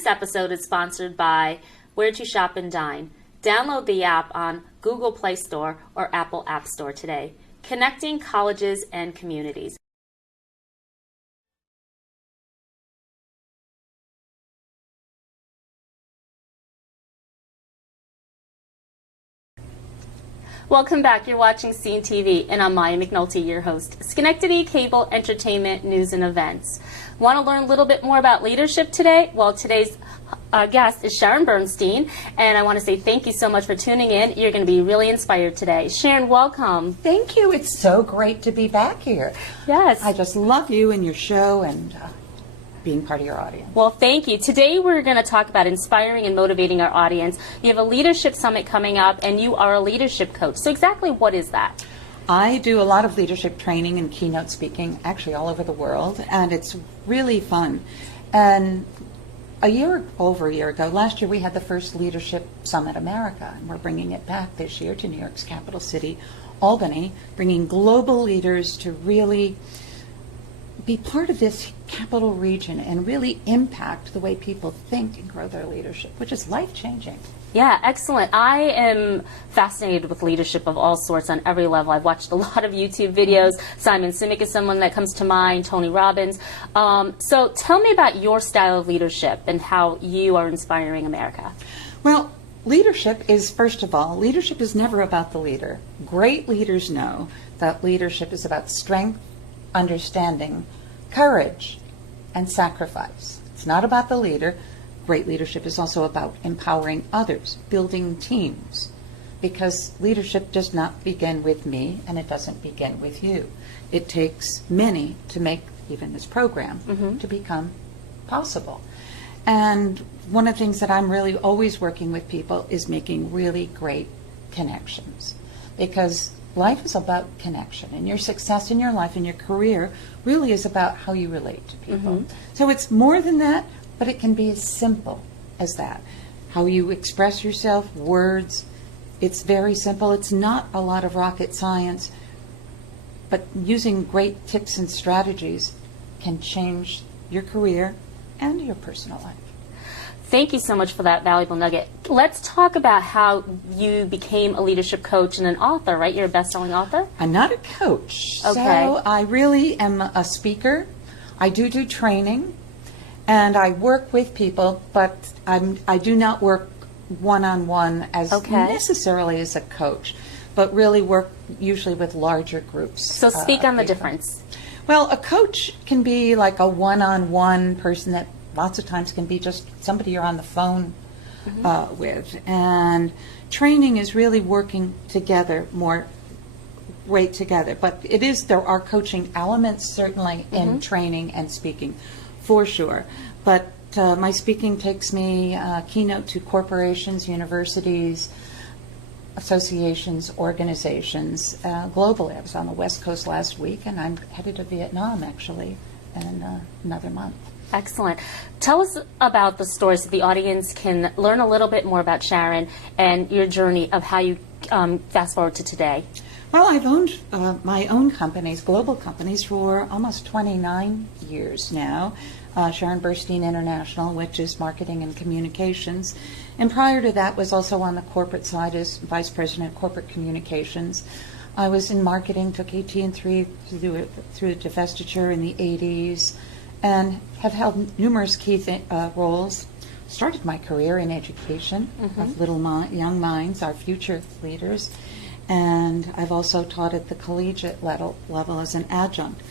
This episode is sponsored by Where to Shop and Dine. Download the app on Google Play Store or Apple App Store today. Connecting colleges and communities. Welcome back. You're watching Scene TV, and I'm Maya McNulty, your host. Schenectady Cable Entertainment News and Events. Want to learn a little bit more about leadership today? Well, today's guest is Sharon Burstein, and I want to say thank you so much for tuning in. You're going to be really inspired today. Sharon, welcome. Thank you. It's so great to be back here. Yes. I just love you and your show and being part of your audience. Well, thank you. Today we're going to talk about inspiring and motivating our audience. You have a leadership summit coming up, and you are a leadership coach. So exactly what is that? I do a lot of leadership training and keynote speaking, actually all over the world, and it's really fun. And over a year ago, last year we had the first Leadership Summit America, and we're bringing it back this year to New York's capital city, Albany, bringing global leaders to really be part of this capital region and really impact the way people think and grow their leadership, which is life-changing. Yeah, excellent. I am fascinated with leadership of all sorts on every level. I've watched a lot of YouTube videos. Simon Sinek is someone that comes to mind, Tony Robbins. So tell me about your style of leadership and how you are inspiring America. Well, leadership is, first of all, leadership is never about the leader. Great leaders know that leadership is about strength, understanding, courage, and sacrifice. It's not about the leader. Great leadership is also about empowering others, building teams, because leadership does not begin with me and it doesn't begin with you. It takes many to make even this program to become possible. And one of the things that I'm really always working with people is making really great connections, because life is about connection, and your success in your life and your career really is about how you relate to people. So it's more than that, but it can be as simple as that. How you express yourself, words, it's very simple. It's not a lot of rocket science, but using great tips and strategies can change your career and your personal life. Thank you so much for that valuable nugget. Let's talk about how you became a leadership coach and an author, right? You're a best-selling author? I'm not a coach. Okay. So I really am a speaker. I do training, and I work with people, but I do not work one-on-one as necessarily as a coach, but really work usually with larger groups. So speak on the difference. Well, a coach can be like a one-on-one person that lots of times can be just somebody you're on the phone with. And training is really working together more right together. But there are coaching elements certainly in training and speaking, for sure. But my speaking takes me keynote to corporations, universities, associations, organizations globally. I was on the West Coast last week, and I'm headed to Vietnam actually in another month. Excellent. Tell us about the stories so the audience can learn a little bit more about Sharon and your journey of how you fast forward to today. Well, I've owned my own companies, global companies, for almost 29 years now. Sharon Burstein International, which is marketing and communications. And prior to that was also on the corporate side as Vice President of Corporate Communications. I was in marketing, took AT&T through divestiture in the 80s, and have held numerous key roles. Started my career in education of young minds, our future leaders, and I've also taught at the collegiate level as an adjunct.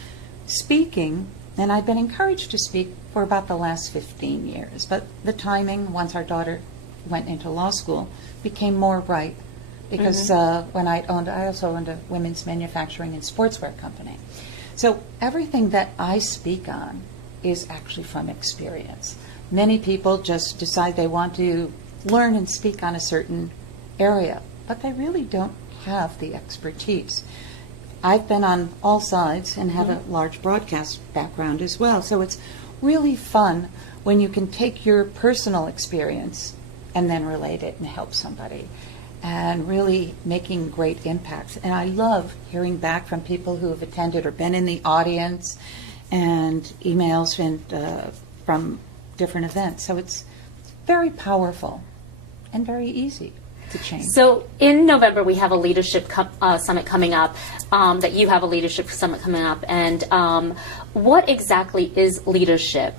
Speaking, and I've been encouraged to speak for about the last 15 years, but the timing, once our daughter went into law school, became more right, because when I also owned a women's manufacturing and sportswear company. So everything that I speak on is actually from experience. Many people just decide they want to learn and speak on a certain area, but they really don't have the expertise. I've been on all sides and have a large broadcast background as well, so it's really fun when you can take your personal experience and then relate it and help somebody, and really making great impacts. And I love hearing back from people who have attended or been in the audience, and emails from different events. So it's very powerful and very easy to change. So in November, we have a leadership summit coming up, that you have a leadership summit coming up. And what exactly is leadership?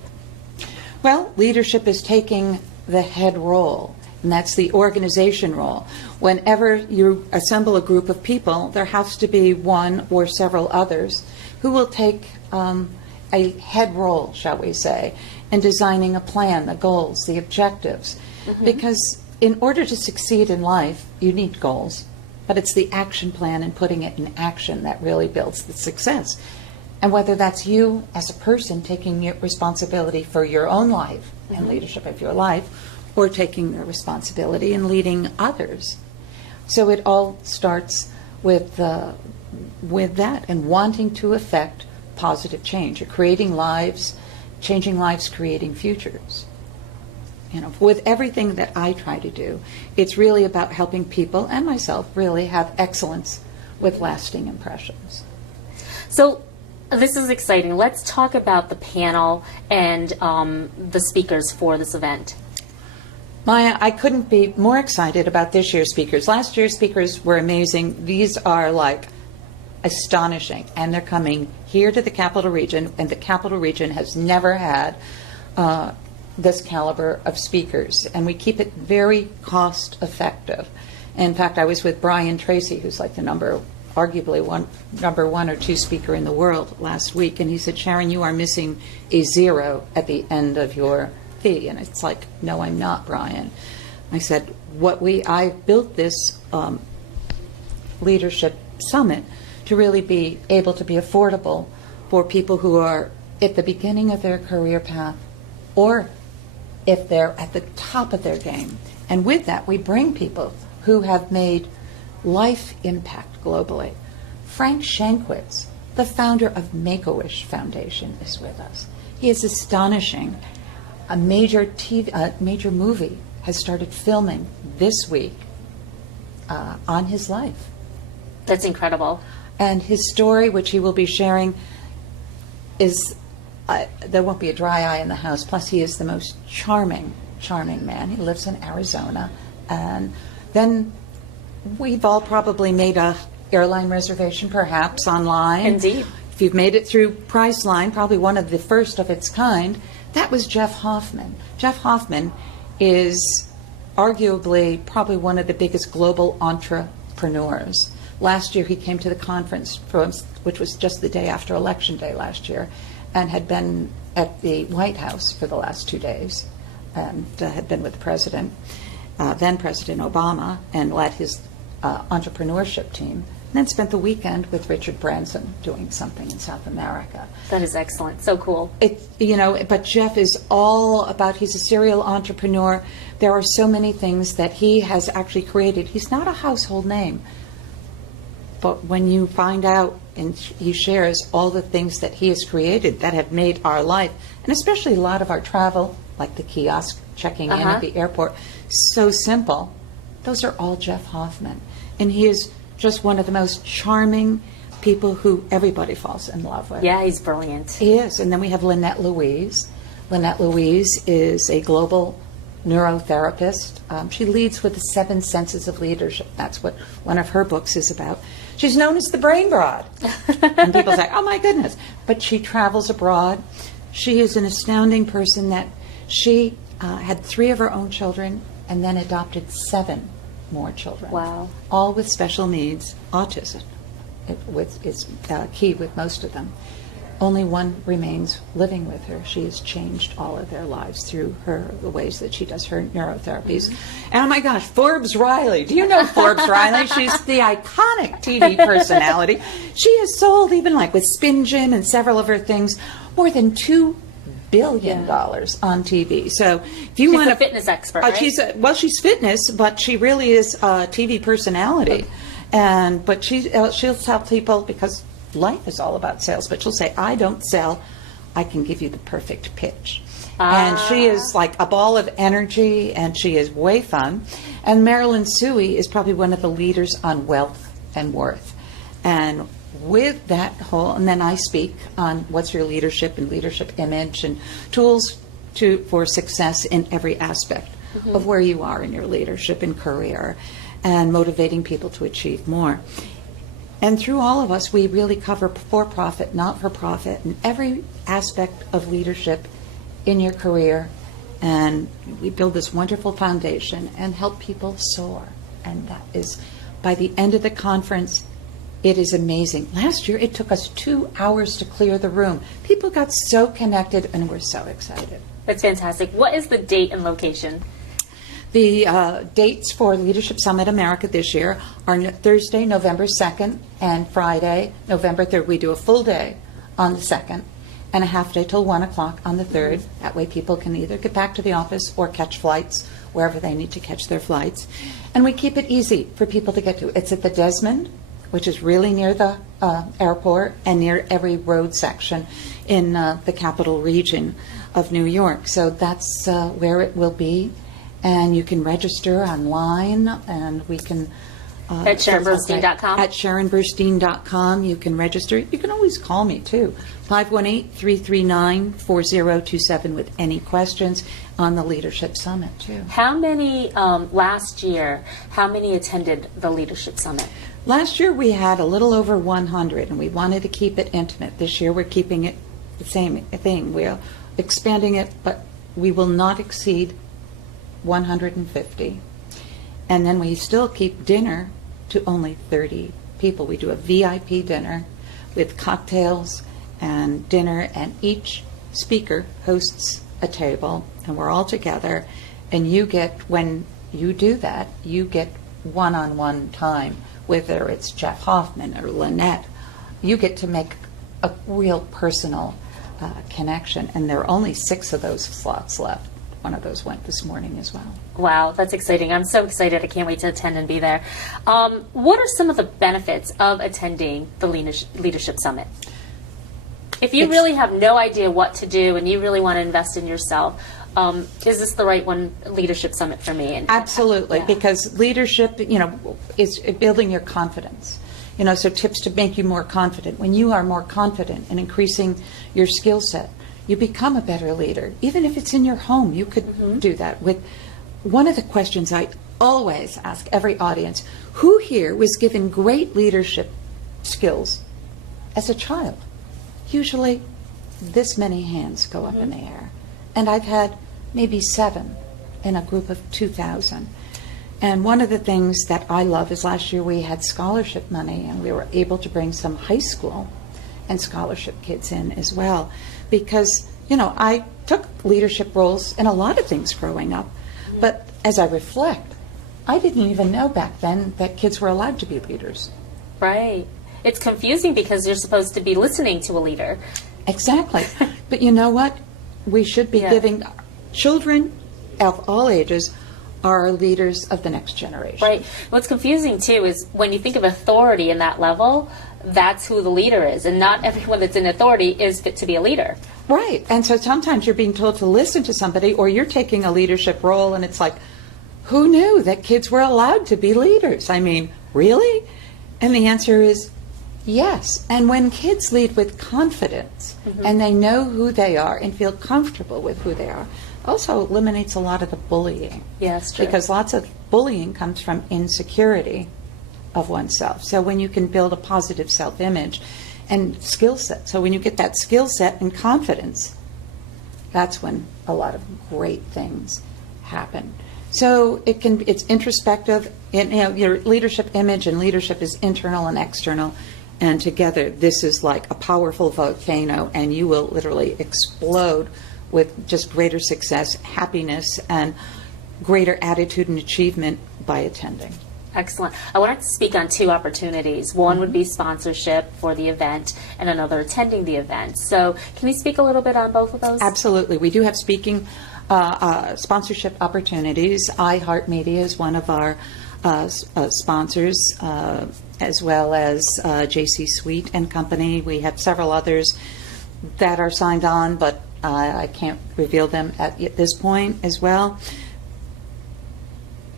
Well, leadership is taking the head role, and that's the organization role. Whenever you assemble a group of people, there has to be one or several others who will take a head role, shall we say, in designing a plan, the goals, the objectives. Because in order to succeed in life, you need goals, but it's the action plan and putting it in action that really builds the success. And whether that's you as a person taking your responsibility for your own life and leadership of your life, or taking the responsibility and leading others. So it all starts with that and wanting to affect positive change. You're creating lives, changing lives, creating futures. You know, with everything that I try to do, it's really about helping people and myself really have excellence with lasting impressions. So this is exciting. Let's talk about the panel and the speakers for this event. Maya, I couldn't be more excited about this year's speakers. Last year's speakers were amazing. These are like astonishing, and they're coming here to the Capital Region, and the Capital Region has never had this caliber of speakers, and we keep it very cost effective. In fact, I was with Brian Tracy, who's like the arguably number one or two speaker in the world last week, and he said, Sharon, you are missing a zero at the end of your fee. And it's like, no, I'm not, Brian. I said, I built this leadership summit to really be able to be affordable for people who are at the beginning of their career path, or if they're at the top of their game. And with that, we bring people who have made life impact globally. Frank Shankwitz, the founder of Make-A-Wish Foundation, is with us. He is astonishing. A major movie has started filming this week on his life. That's incredible. And his story, which he will be sharing, is there won't be a dry eye in the house. Plus, he is the most charming man. He lives in Arizona. And then we've all probably made a airline reservation, perhaps online. Indeed. If you've made it through Priceline, probably one of the first of its kind. That was Jeff Hoffman. Jeff Hoffman is arguably probably one of the biggest global entrepreneurs. Last year he came to the conference, which was just the day after Election Day last year, and had been at the White House for the last 2 days, and had been with the president, then President Obama, and led his entrepreneurship team. And then spent the weekend with Richard Branson doing something in South America. That is excellent. So cool. But Jeff is all about, he's a serial entrepreneur. There are so many things that he has actually created. He's not a household name. But when you find out, and he shares all the things that he has created that have made our life, and especially a lot of our travel, like the kiosk checking in at the airport, so simple. Those are all Jeff Hoffman. And he is just one of the most charming people who everybody falls in love with. Yeah, he's brilliant. He is. And then we have Lynette Louise. Lynette Louise is a global neurotherapist. She leads with the 7 senses of leadership. That's what one of her books is about. She's known as the brain broad. And people say, oh my goodness. But she travels abroad. She is an astounding person that she had 3 of her own children and then adopted 7 more children. Wow. All with special needs, autism is key with most of them. Only one remains living with her. She has changed all of their lives through the ways that she does her neurotherapies. And oh my gosh, Forbes Riley. Do you know Forbes Riley? She's the iconic TV personality. She has sold, even like with Spin Gym and several of her things, more than $2 billion on TV. So if you want a fitness expert, right? She's fitness, but she really is a TV personality. But she'll tell people, because life is all about sales, but she'll say, I don't sell, I can give you the perfect pitch. And she is like a ball of energy, and she is way fun. And Marilyn Suey is probably one of the leaders on wealth and worth. And with that whole, and then I speak on what's your leadership and leadership image and tools for success in every aspect of where you are in your leadership and career and motivating people to achieve more. And through all of us, we really cover for-profit, not-for-profit, and every aspect of leadership in your career. And we build this wonderful foundation and help people soar. And that is, by the end of the conference, it is amazing. Last year, it took us 2 hours to clear the room. People got so connected, and we're so excited. That's fantastic. What is the date and location? The dates for Leadership Summit America this year are Thursday, November 2nd, and Friday, November 3rd. We do a full day on the 2nd and a half day till 1 o'clock on the 3rd. That way people can either get back to the office or catch flights wherever they need to catch their flights. And we keep it easy for people to get to. It's at the Desmond, which is really near the airport and near every road section in the capital region of New York. So that's where it will be. And you can register online, and we can... at SharonBurstein.com? At SharonBurstein.com, you can register. You can always call me, too, 518-339-4027 with any questions on the Leadership Summit, too. How many, last year, how many attended the Leadership Summit? Last year, we had a little over 100, and we wanted to keep it intimate. This year, we're keeping it the same thing. We're expanding it, but we will not exceed 150. And then we still keep dinner to only 30 people. We do a VIP dinner with cocktails and dinner, and each speaker hosts a table, and we're all together. And you get, when you do that, you get one-on-one time, whether it's Jeff Hoffman or Lynette. You get to make a real personal connection, and there are only 6 of those slots left. One of those went this morning as well. Wow, that's exciting. I'm so excited. I can't wait to attend and be there. What are some of the benefits of attending the Leadership Summit? If you really have no idea what to do and you really want to invest in yourself, is this the right Leadership Summit for me? And absolutely, because leadership, is building your confidence. So tips to make you more confident. When you are more confident and increasing your skill set, you become a better leader. Even if it's in your home, you could do that. With one of the questions I always ask every audience, who here was given great leadership skills as a child? Usually this many hands go up in the air. And I've had maybe 7 in a group of 2,000. And one of the things that I love is last year we had scholarship money, and we were able to bring some high school and scholarship kids in as well. Because, I took leadership roles in a lot of things growing up. But as I reflect, I didn't even know back then that kids were allowed to be leaders. Right. It's confusing because you're supposed to be listening to a leader. Exactly. But you know what? We should be giving children of all ages are leaders of the next generation. Right. What's confusing, too, is when you think of authority in that level, that's who the leader is. And not everyone that's in authority is fit to be a leader. Right. And so sometimes you're being told to listen to somebody, or you're taking a leadership role, and it's like, who knew that kids were allowed to be leaders? I mean, really? And the answer is yes. And when kids lead with confidence, and they know who they are and feel comfortable with who they are, also eliminates a lot of the bullying. Yes, true. Because lots of bullying comes from insecurity of oneself. So when you can build a positive self-image and skill set, so when you get that skill set and confidence, that's when a lot of great things happen. So it's introspective, your leadership image, and leadership is internal and external, and together this is like a powerful volcano, and you will literally explode with just greater success, happiness, and greater attitude and achievement by attending. Excellent. I wanted to speak on 2 opportunities. One would be sponsorship for the event, and another attending the event. So can you speak a little bit on both of those? Absolutely. We do have speaking sponsorship opportunities. iHeartMedia is one of our sponsors, as well as JC Sweet and Company. We have several others that are signed on, but I can't reveal them at this point as well.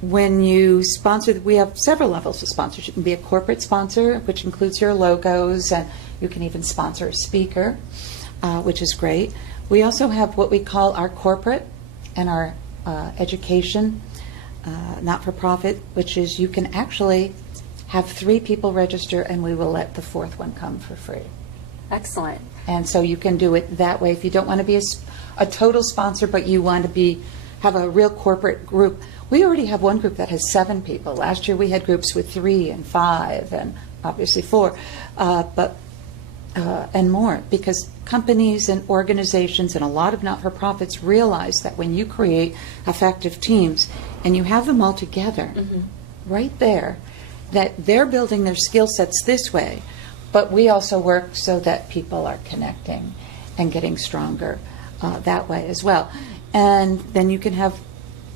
When you sponsor, we have several levels of sponsorship. You can be a corporate sponsor, which includes your logos, and you can even sponsor a speaker, which is great. We also have what we call our corporate and our education, not-for-profit, which is you can actually have 3 people register and we will let the 4th one come for free. Excellent. And so you can do it that way if you don't want to be a total sponsor, but you want to have a real corporate group. We already have one group that has 7 people. Last year we had groups with 3 and 5 and obviously 4, and more, because companies and organizations and a lot of not-for-profits realize that when you create effective teams and you have them all together, right there, that they're building their skill sets this way, but we also work so that people are connecting and getting stronger that way as well. And then you can have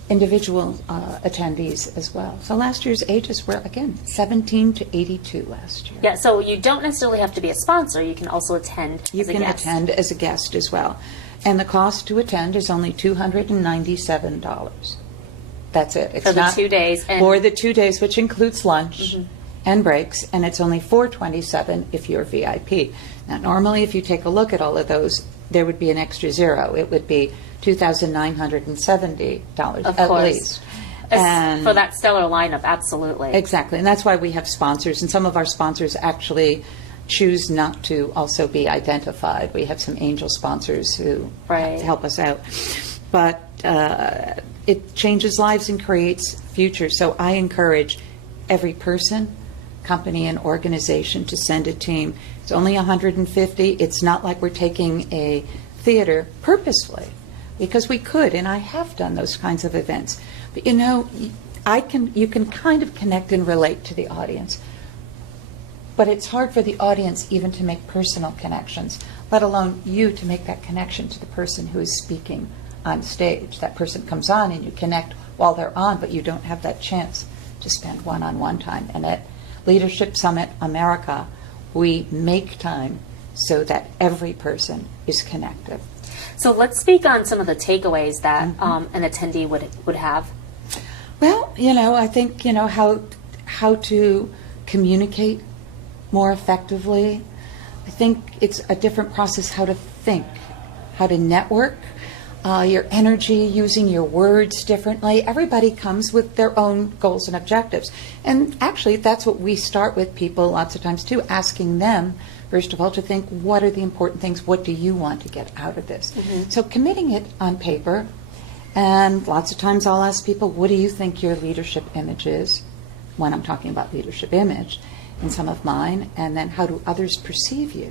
individual attendees as well. So last year's ages were, again, 17 to 82 last year. Yeah, so you don't necessarily have to be a sponsor. You can also attend as a guest. You can attend as a guest as well. And the cost to attend is only $297. That's it. It's for the not 2 days. for the 2 days, which includes lunch and breaks, and it's only $427 if you're VIP. Now, normally, if you take a look at all of those, there would be an extra zero. It would be $2,970 Of at course. least. For that stellar lineup, absolutely. Exactly, and that's why we have sponsors, and some of our sponsors actually choose not to also be identified. We have some angel sponsors who help us out. But it changes lives and creates futures. So I encourage every person, company, and organization to send a team. It's only 150. It's not like we're taking a theater purposefully, because we could, and I have done those kinds of events. But you know, you can kind of connect and relate to the audience. But it's hard for the audience even to make personal connections, let alone you to make that connection to the person who is speaking on stage. That person comes on and you connect while they're on, but you don't have that chance to spend one-on-one time. And at Leadership Summit America, we make time so that every person is connected. So let's speak on some of the takeaways that an attendee would have. Well, you know, I think, you know, how to communicate more effectively. I think it's a different process how to think, how to network, your energy, using your words differently. Everybody comes with their own goals and objectives. And actually, that's what we start with people lots of times too, asking them, first of all, to think, what are the important things? What do you want to get out of this? So committing it on paper, and lots of times I'll ask people, what do you think your leadership image is? When I'm talking about leadership image, and some of mine, and then how do others perceive you?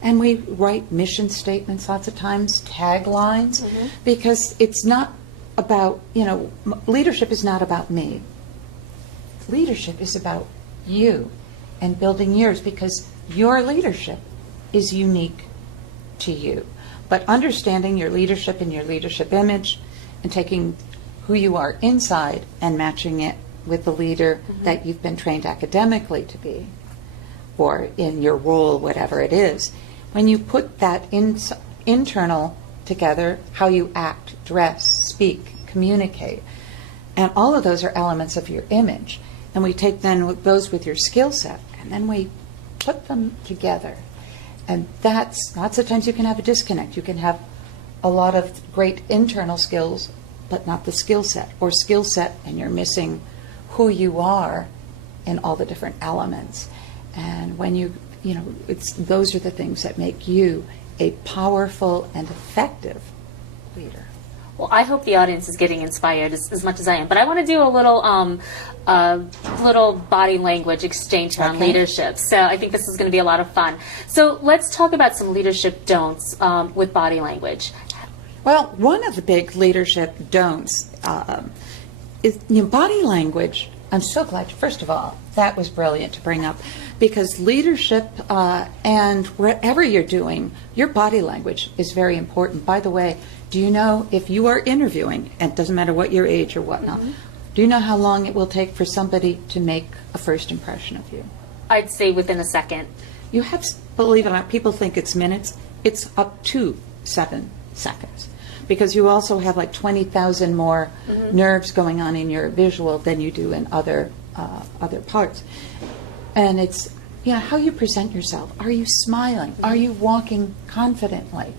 And we write mission statements lots of times, taglines, because it's not about, you know, leadership is not about me. Leadership is about you and building yours, because your leadership is unique to you. But understanding your leadership and your leadership image and taking who you are inside and matching it with the leader that you've been trained academically to be, or in your role, whatever it is. When you put that internal together, how you act, dress, speak, communicate, and all of those are elements of your image, and we take then those with your skill set, and then we put them together. And that's, lots of times you can have a disconnect. You can have a lot of great internal skills, but not the skill set, or skill set and you're missing who you are in all the different elements. And when you know, those are the things that make you a powerful and effective leader. Well, I hope the audience is getting inspired as much as I am. But I want to do a little body language exchange on leadership. So I think this is going to be a lot of fun. So let's talk about some leadership don'ts with body language. Well, one of the big leadership don'ts is, you know, body language. I'm so glad, first of all, that was brilliant to bring up, because leadership and whatever you're doing, your body language is very important. By the way, do you know, if you are interviewing, and it doesn't matter what your age or whatnot, do you know how long it will take for somebody to make a first impression of you? I'd say within a second. You have, believe it or not, people think it's minutes. It's up to 7 seconds. Because you also have like 20,000 more nerves going on in your visual than you do in other parts. And it's, you know, how you present yourself. Are you smiling? Are you walking confidently?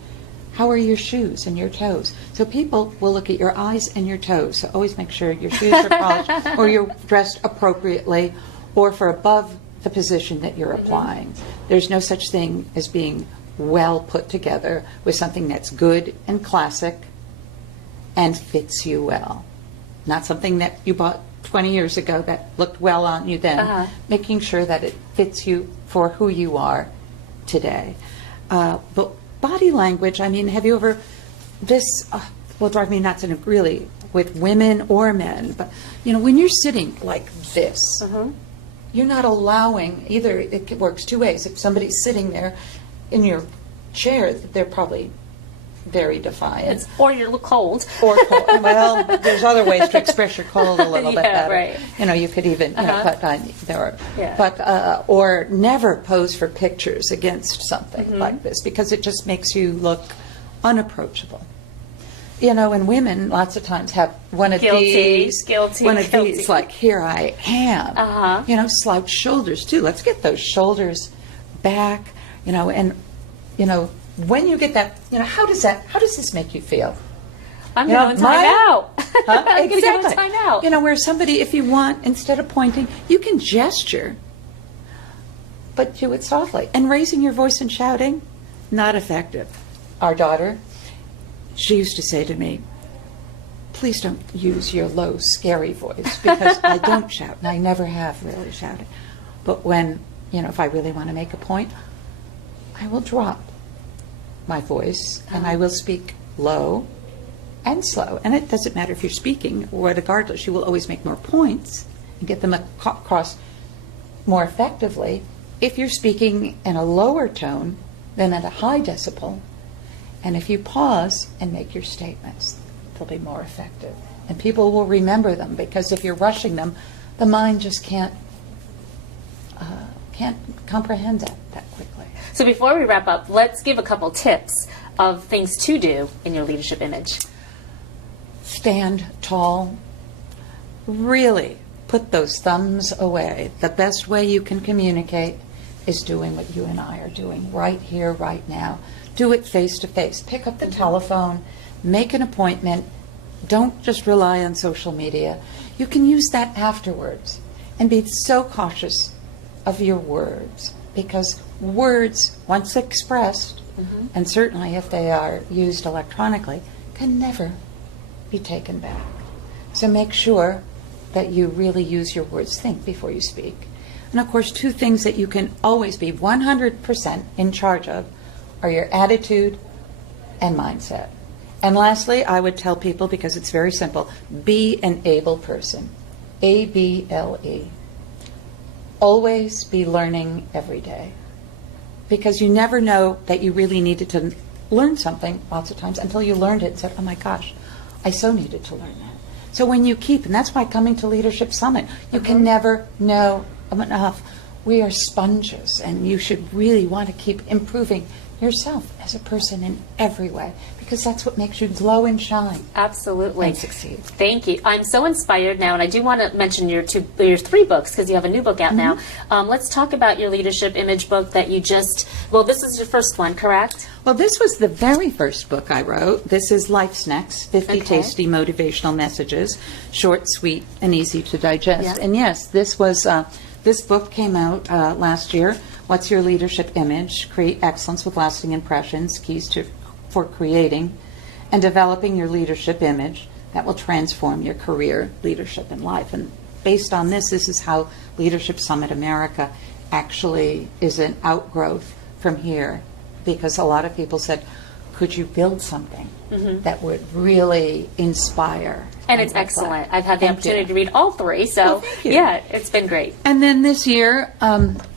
How are your shoes and your toes? So people will look at your eyes and your toes. So always make sure your shoes are polished or you're dressed appropriately or for above the position that you're applying. There's no such thing as being well put together with something that's good and classic and fits you well. Not something that you bought 20 years ago that looked well on you then. Making sure that it fits you for who you are today. But body language, I mean, have you ever, this will drive me nuts, and really with women or men, but you know, when you're sitting like this, you're not allowing, either it works two ways. If somebody's sitting there in your chair, they're probably very defiant. Or you're cold. Or cold. Well, there's other ways to express your cold a little bit better. Right. You know, you could even, you know, or never pose for pictures against something like this, because it just makes you look unapproachable. You know, and women lots of times have one of these, like, here I am. You know, slouched shoulders too. Let's get those shoulders back. You know, and you know, when you get that, you know, how does this make you feel? I'm going to time out. I'm Exactly. going to time out. You know, where somebody, if you want, instead of pointing, you can gesture, but do it softly. And raising your voice and shouting, not effective. Our daughter, she used to say to me, please don't use your low, scary voice, because I don't shout, and I never have really shouted. But when, you know, if I really want to make a point, I will drop my voice, and I will speak low and slow. And it doesn't matter if you're speaking, or regardless, you will always make more points and get them across more effectively if you're speaking in a lower tone than at a high decibel. And if you pause and make your statements, they'll be more effective. And people will remember them, because if you're rushing them, the mind just can't comprehend that quickly. So before we wrap up, let's give a couple tips of things to do in your leadership image. Stand tall. Really put those thumbs away. The best way you can communicate is doing what you and I are doing right here, right now. Do it face to face. Pick up the telephone, make an appointment. Don't just rely on social media. You can use that afterwards, and be so cautious of your words, because words, once expressed, and certainly if they are used electronically, can never be taken back. So make sure that you really use your words. Think before you speak. And of course, two things that you can always be 100% in charge of are your attitude and mindset. And lastly, I would tell people, because it's very simple, be an able person. ABLE. Always be learning every day, because you never know that you really needed to learn something lots of times until you learned it and said, oh my gosh, I so needed to learn that. So when you keep, and that's why coming to Leadership Summit, you can never know enough. We are sponges, and you should really want to keep improving yourself as a person in every way, because that's what makes you glow and shine. Absolutely. And succeed. Thank you. I'm so inspired now, and I do want to mention your 3 books, because you have a new book out now. Let's talk about your leadership image book that you just, well, this is your first one, correct? Well, this was the very first book I wrote. This is Life Snacks, 50 Tasty Motivational Messages, short, sweet, and easy to digest. And yes, this was this book came out last year. What's Your Leadership Image? Create Excellence with Lasting Impressions, Keys for Creating and Developing Your Leadership Image that will transform your career, leadership, and life. And based on this is how Leadership Summit America actually is an outgrowth from here, because a lot of people said, could you build something that would really inspire? And it's excellent. I've had the opportunity to read all 3, so yeah, it's been great. And then this year,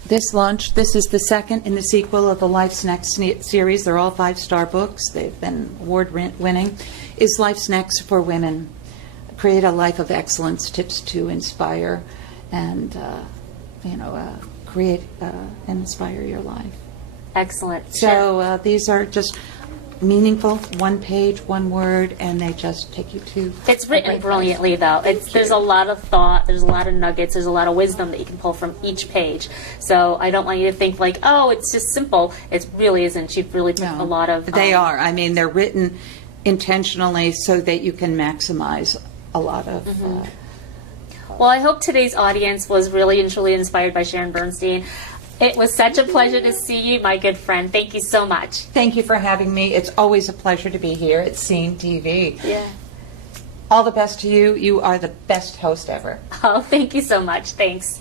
this launched, this is the second in the sequel of the Life Snacks series. They're all 5-star books. They've been award-winning. Is Life Snacks for Women. Create a life of excellence, tips to inspire and, create and inspire your life. Excellent. So these are just meaningful, one page, one word, and they just take you to. It's a written great brilliantly, though. There's a lot of thought, there's a lot of nuggets, there's a lot of wisdom that you can pull from each page. So I don't want you to think like, oh, it's just simple. It really isn't. You've really put a lot of. They are. I mean, they're written intentionally so that you can maximize a lot of. Well, I hope today's audience was really and truly inspired by Sharon Burstein. It was such a pleasure to see you, my good friend. Thank you so much. Thank you for having me. It's always a pleasure to be here at Scene TV. Yeah. All the best to you. You are the best host ever. Oh, thank you so much. Thanks.